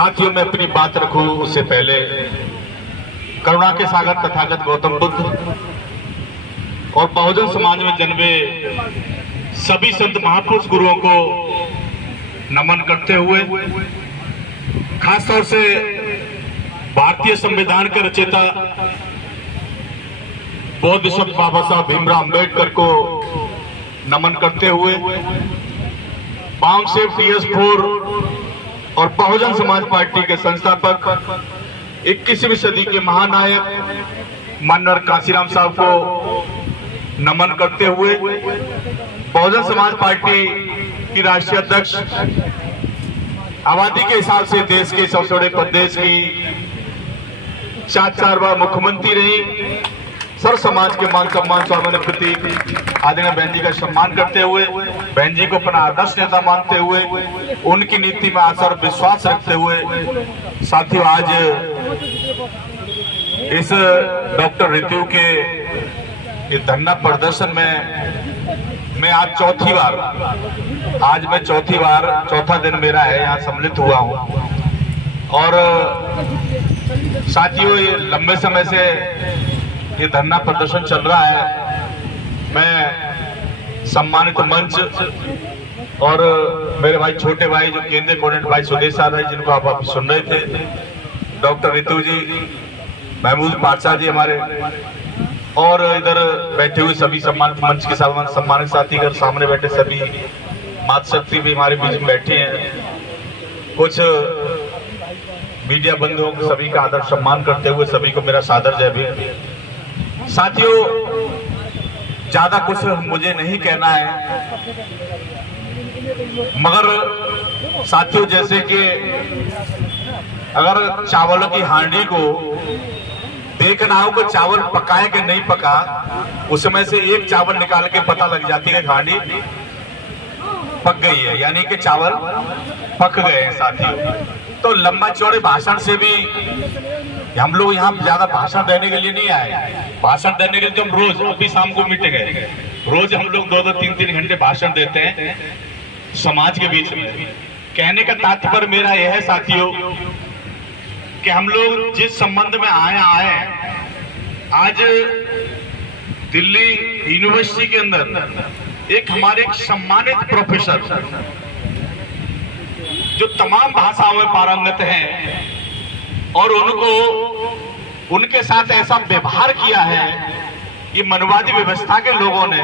साथियों, मैं अपनी बात रखूं उससे पहले करुणा के सागर तथागत गौतम बुद्ध और बहुजन समाज में जन्मे सभी संत महापुरुष गुरुओं को नमन करते हुए, खासतौर से भारतीय संविधान के रचयिता बौद्ध शब्द बाबा साहब भीमराव अम्बेडकर को नमन करते हुए, बांगसेफ TS4 और बहुजन समाज पार्टी के संस्थापक 21वीं सदी के महानायक माननीय कांशीराम साहब को नमन करते हुए, बहुजन समाज पार्टी की राष्ट्रीय अध्यक्ष आबादी के हिसाब से देश के सबसे बड़े प्रदेश की 4 बार मुख्यमंत्री रही, सर्व समाज के मान सम्मान स्वाभिमान के प्रति आदरणीय बहन जी का सम्मान करते हुए, बहन जी को अपना आदर्श नेता मानते हुए, उनकी नीति में आशा और विश्वास रखते हुए, साथियों आज इस डॉक्टर ऋतु के इस धरना प्रदर्शन में मैं आज चौथा दिन मेरा है यहाँ सम्मिलित हुआ हूँ। और साथियों, ये लंबे समय से ये धरना प्रदर्शन चल रहा है। मैं सम्मानित मंच और मेरे भाई छोटे भाई जो केंद्रीय कोऑर्डिनेटर भाई सुदेश साहब है, जिनको आप सुन रहे थे, डॉक्टर ऋतु जी, महमूद पातशाह जी हमारे, और इधर बैठे हुए सभी सम्मानित मंच के सम्मानित साथी, इधर सामने बैठे सभी मातृशक्ति भी हमारे बीच में बैठे हैं, कुछ मीडिया बंधुओं को सभी का आदर सम्मान करते हुए सभी को मेरा सादर जय भी। साथियों, ज्यादा कुछ मुझे नहीं कहना है, मगर साथियों जैसे कि अगर चावलों की हांडी को देखना हो कि चावल पका है कि नहीं पका, उसमें से एक चावल निकाल के पता लग जाती है हांडी पक गई है, यानी कि चावल पक गए हैं। साथियों, तो लंबा चौड़े भाषण से भी हम लोग यहाँ ज्यादा भाषण देने के लिए नहीं आए। भाषण देने के लिए तो हम रोज अभी शाम को मीटिंग है, रोज हम लोग 2-2, 3-3 घंटे भाषण देते हैं समाज के बीच में। कहने का तात्पर्य मेरा यह है साथियों कि हम लोग जिस संबंध में आए आज दिल्ली यूनिवर्सिटी के अंदर एक हमारे सम्मानित प्रोफेसर जो तमाम भाषाओं में पारंगत हैं और उनके साथ ऐसा व्यवहार किया है ये मनवादी व्यवस्था के लोगों ने,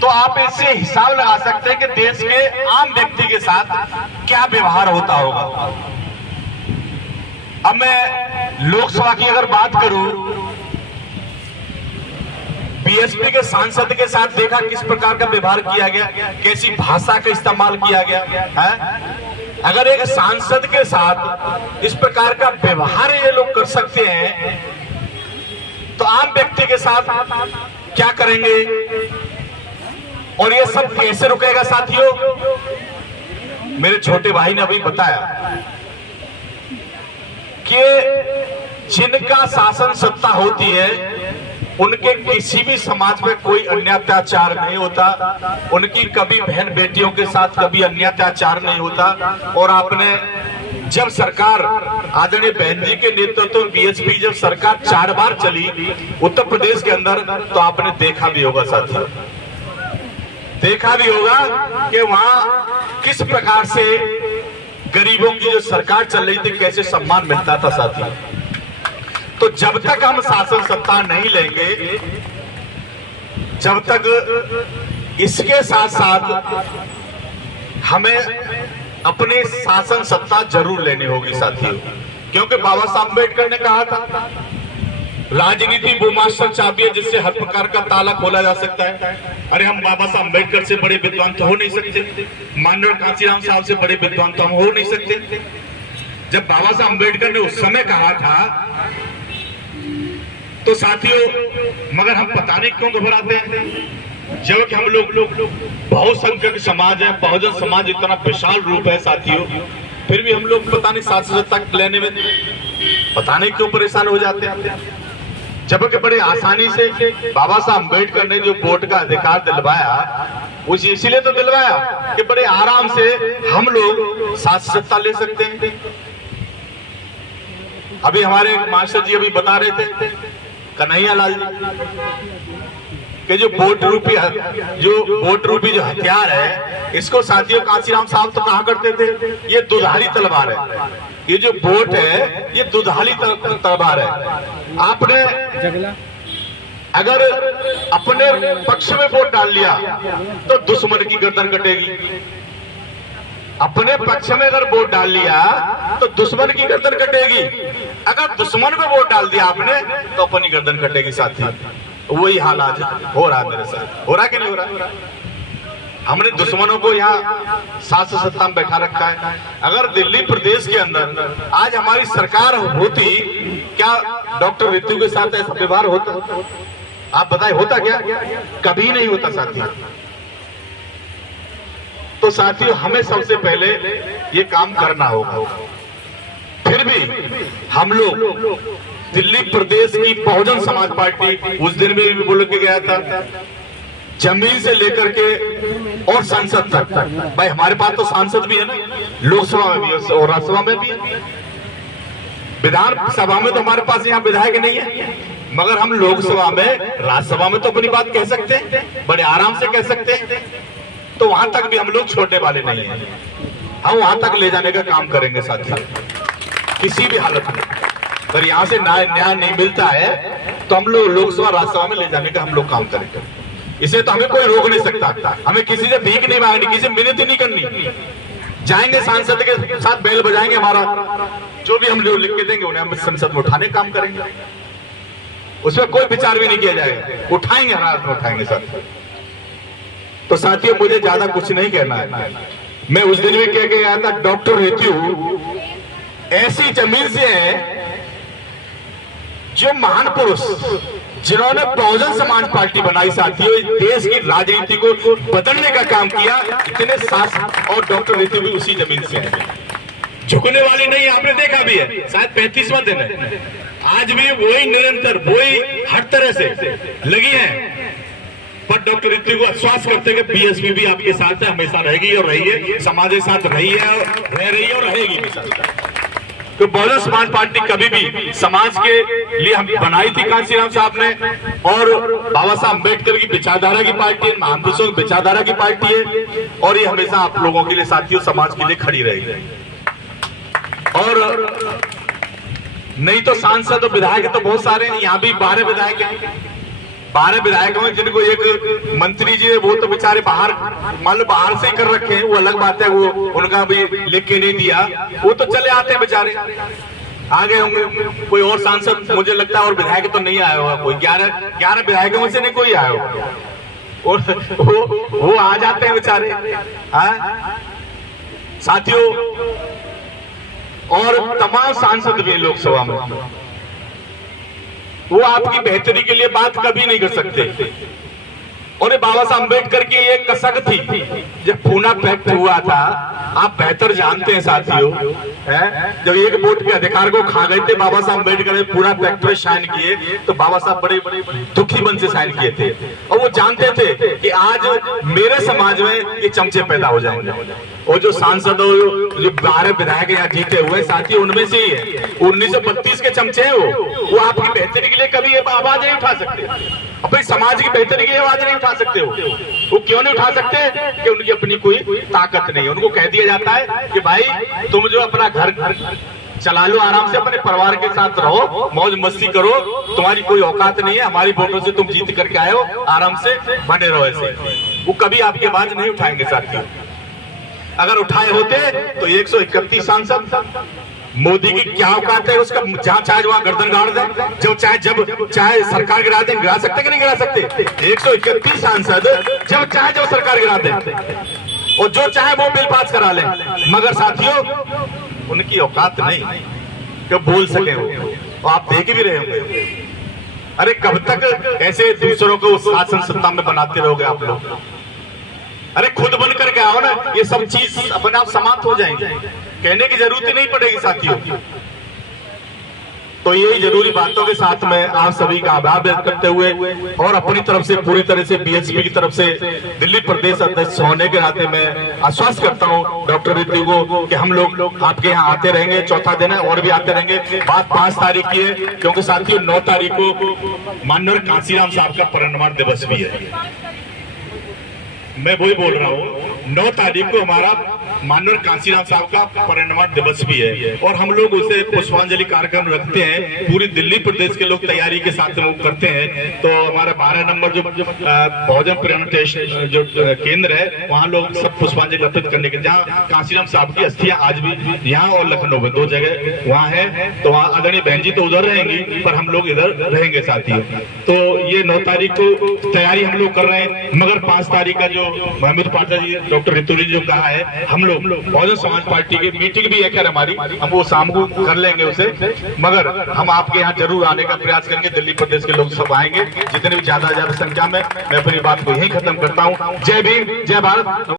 तो आप इससे हिसाब लगा सकते हैं कि देश के आम व्यक्ति के साथ क्या व्यवहार होता होगा। अब मैं लोकसभा की अगर बात करूं, बीएसपी के सांसद के साथ देखा किस प्रकार का व्यवहार किया गया, कैसी भाषा का इस्तेमाल किया गया है। अगर एक सांसद के साथ इस प्रकार का व्यवहार ये लोग कर सकते हैं, तो आम व्यक्ति के साथ क्या करेंगे और ये सब कैसे रुकेगा। साथियों, मेरे छोटे भाई ने अभी बताया कि जिनका शासन सत्ता होती है उनके किसी भी समाज में कोई अन्याचार नहीं होता, उनकी कभी बहन बेटियों के साथ कभी अन्याचार नहीं होता। और आपने जब सरकार आदरणीय बहन जी के नेतृत्व में बीएसपी जब सरकार 4 बार चली उत्तर प्रदेश के अंदर, तो आपने देखा भी होगा साथियों, देखा भी होगा कि वहां किस प्रकार से गरीबों की जो सरकार चल रही थी कैसे सम्मान मिलता था साथियों। तो जब तक हम शासन सत्ता नहीं लेंगे, जब तक इसके साथ साथ हमें अपनी शासन सत्ता जरूर लेनी होगी साथियों, क्योंकि बाबा साहब अम्बेडकर ने कहा था राजनीति वो मास्टर चाबी है जिससे हर प्रकार का ताला खोला जा सकता है। अरे हम बाबा साहब अम्बेडकर से बड़े विद्वान तो हो नहीं सकते, माननीय कांशीराम साहब से बड़े विद्वान तो हम हो नहीं सकते। जब बाबा साहब अम्बेडकर ने उस समय कहा था तो साथियों, मगर हम पता नहीं क्यों घबराते हैं, जबकि हम लोग बहुसंख्यक समाज है, बहुजन समाज इतना विशाल रूप है साथियों, फिर भी हम लोग पता नहीं शासन सत्ता लेने में पता नहीं क्यों परेशान हो जाते हैं। जबकि बड़े आसानी से बाबा साहब अम्बेडकर ने जो वोट का अधिकार दिलवाया, उसे इसीलिए तो दिलवाया कि बड़े आराम से हम लोग शासन सत्ता ले सकते हैं। अभी हमारे मास्टर जी अभी बता रहे थे कन्हैया लाल जी कि जो वोट रूपी जो हथियार है, इसको साथियों कांशीराम साहब तो कहा करते थे ये दुधारी तलवार है। ये जो वोट है ये दुधारी तलवार है। आपने अगर अपने पक्ष में वोट डाल लिया तो दुश्मन की गर्दन कटेगी, अपने पक्ष में अगर वोट डाल लिया तो दुश्मन की गर्दन कटेगी, अगर दुश्मन को वोट डाल दिया आपने तो अपनी गर्दन कटेगी। साथी वही हाल आज हो रहा है मेरे साथ। हो रहा कि नहीं हो रहा? हमने दुश्मनों को यहाँ शासन सत्ता में बैठा रखा है। अगर दिल्ली प्रदेश के अंदर आज हमारी सरकार होती, क्या डॉक्टर ऋतु के साथ ऐसा व्यवहार होता? आप बताएं, होता क्या? कभी नहीं होता साथियों। तो साथियों हमें सबसे पहले ये काम करना होगा। फिर भी हम लोग दिल्ली प्रदेश की बहुजन समाज पार्टी उस दिन में भी बोल के गया था, जमीन से लेकर के और संसद तक। भाई हमारे पास तो सांसद भी है ना, लोकसभा में भी है और राज्यसभा में भी है। विधानसभा में तो हमारे पास यहाँ विधायक नहीं है, मगर हम लोकसभा में राज्यसभा में तो अपनी बात कह सकते हैं, बड़े आराम से कह सकते हैं। तो वहां तक भी हम लोग छोड़ने वाले नहीं हैं। हम वहां तक ले जाने का काम करेंगे साथियों, किसी भी हालत में। अगर यहाँ से न्याय नहीं मिलता है तो हम लोग लोकसभा राज्यसभा में ले जाने का हम लोग काम करेंगे। इसे तो हमें कोई रोक नहीं सकता। हमें किसी से भीख नहीं मांगनी, किसी से मिन्नत नहीं करनी। जाएंगे सांसद के साथ बैल बजाएंगे, हमारा जो भी हम जो लिख के देंगे उन्हें हम संसद में उठाने काम करेंगे। उसमें कोई विचार भी नहीं किया जाएगा, उठाएंगे, हर हाथ में उठाएंगे सर। तो साथियों मुझे ज्यादा कुछ नहीं कहना है। मैं उस दिन भी कह के गया था, डॉक्टर ऋतु ऐसी जमीन से है जो महान पुरुष जिन्होंने बहुजन समाज पार्टी बनाई साथियों, देश की राजनीति को बदलने का काम किया, इतने सास और डॉक्टर ऋतु भी उसी जमीन से है। झुकने वाली नहीं, आपने देखा भी है। शायद 35वां दिन है, आज भी वही निरंतर वही हर तरह से लगी है। पर डॉक्टर ऋतु को आश्वास करते कि बीएसपी भी आपके साथ है, हमेशा रहेगी और रही है, समाज के साथ रही है, रह रही है और रहेगी हमेशा। तो बहुजन समाज पार्टी कभी भी समाज के लिए हम बनाई थी कांशीराम साहब ने, और बाबा साहब अम्बेडकर की विचारधारा की पार्टी है, महान पुरुषों की विचारधारा की पार्टी है, और ये हमेशा आप लोगों के लिए साथियों समाज के लिए खड़ी रहेगी। और नहीं तो सांसद और विधायक तो बहुत सारे हैं, यहाँ भी 12 विधायक हैं, 12 विधायक हैं, जिनको एक मंत्री जी है वो तो बेचारे बाहर, मान लो बाहर से ही कर रखे हैं, वो अलग बात है, वो उनका भी लिख के नहीं दिया, वो तो चले आते हैं बेचारे। आ गए होंगे कोई और सांसद, मुझे लगता है, और विधायक तो नहीं आया होगा कोई, 11 विधायकों में से नहीं कोई आया होगा, और वो आ जाते हैं बेचारे साथियों। और तमाम सांसद भी लोकसभा में, वो आपकी बेहतरी के लिए बात कभी नहीं कर सकते। और बाबा साहब अम्बेडकर की एक कसक थी, जब पूना पैक्ट हुआ था, आप बेहतर जानते हैं साथियों, जब एक वोट के अधिकार को खा गए थे बाबा साहब अम्बेडकर ने पूना पैक्ट में साइन किए, तो बाबा साहब बड़े दुखी मन से साइन किए थे, और वो जानते थे कि आज मेरे समाज में ये चमचे पैदा हो जाएंगे। और जो सांसद जो 12 विधायक यहाँ जीते हुए साथी, उनमें से ही है 1932 के चमचे हैं, वो आपकी बेहतरी के लिए कभी आवाज नहीं उठा सकते, अपने समाज की बेहतरी के लिए आवाज नहीं उठा सकते। वो क्यों नहीं उठा सकते? कि उनकी अपनी कोई ताकत नहीं है। उनको कह दिया जाता है कि भाई तुम जो अपना घर चला लो, आराम से अपने परिवार के साथ रहो, मौज मस्ती करो, तुम्हारी कोई औकात नहीं है, हमारी वोटों से तुम जीत करके आए हो, आराम से बने रहो ऐसे। वो कभी आपकी आवाज नहीं उठाएंगे साथियों। अगर उठाए होते तो 131 सांसद, मोदी की क्या औकात है उसका, जहां चाहे वहां गर्दन गाड़ दे, जब चाहे सरकार गिरा दे, गिरा सकते कि नहीं गिरा सकते? 131 सांसद जब चाहे जब सरकार गिरा दे, और जो चाहे वो बिल पास करा ले, मगर साथियों उनकी औकात नहीं कि बोल सके वो, और आप देख भी रहे होंगे। अरे कब तक ऐसे दूसरों को शासन सत्ता में बनाते रहोगे आप लोग? अरे खुद बन करके आओ ना, ये सब चीज अपने आप समाप्त हो जाएंगे, कहने की जरूरत ही नहीं पड़ेगी साथियों। तो यही जरूरी बातों के साथ में आप सभी का आभार व्यक्त करते हुए और अपनी तरफ से पूरी तरह से बीएचपी की तरफ से दिल्ली प्रदेश अध्यक्ष होने के नाते मैं आश्वस्त करता हूं डॉक्टर ऋतु को कि हम लोग आपके यहाँ आते रहेंगे। चौथा दिन है और भी आते रहेंगे। बात 5 तारीख की है, क्योंकि साथियों 9 तारीख को माननीय कांसीराम साहब का परिनिर्वाण दिवस भी है। मैं वही बोल रहा हूँ, 9 तारीख को हमारा माननीय कांसीराम साहब का परिनिर्वाण दिवस भी है और हम लोग उसे पुष्पांजलि कार्यक्रम रखते हैं। पूरी दिल्ली प्रदेश के लोग तैयारी के साथ में वो करते हैं। तो हमारा 12 नंबर जो बहुजन प्रेरण जो केंद्र है, वहाँ लोग सब पुष्पांजलि अर्पित करने के, जहाँ कांसीराम साहब की अस्थियां आज भी यहाँ और लखनऊ में 2 जगह वहाँ है। तो वहाँ आदरणीय बहन जी तो उधर रहेंगी, पर हम लोग इधर रहेंगे साथियों। तो ये 9 तारीख को तैयारी हम लोग कर रहे हैं, मगर 5 तारीख का जो महमूद पाठक जी, डॉक्टर ऋतु जी जो कहा है, हम लोग बहुजन समाज पार्टी की मीटिंग भी है हमारी, हम वो शाम को कर लेंगे उसे, मगर हम आपके यहाँ जरूर आने का प्रयास करेंगे। दिल्ली प्रदेश के लोग सब आएंगे, जितने भी ज्यादा संख्या में। मैं अपनी बात को यहीं खत्म करता हूँ। जय भीम, जय भारत।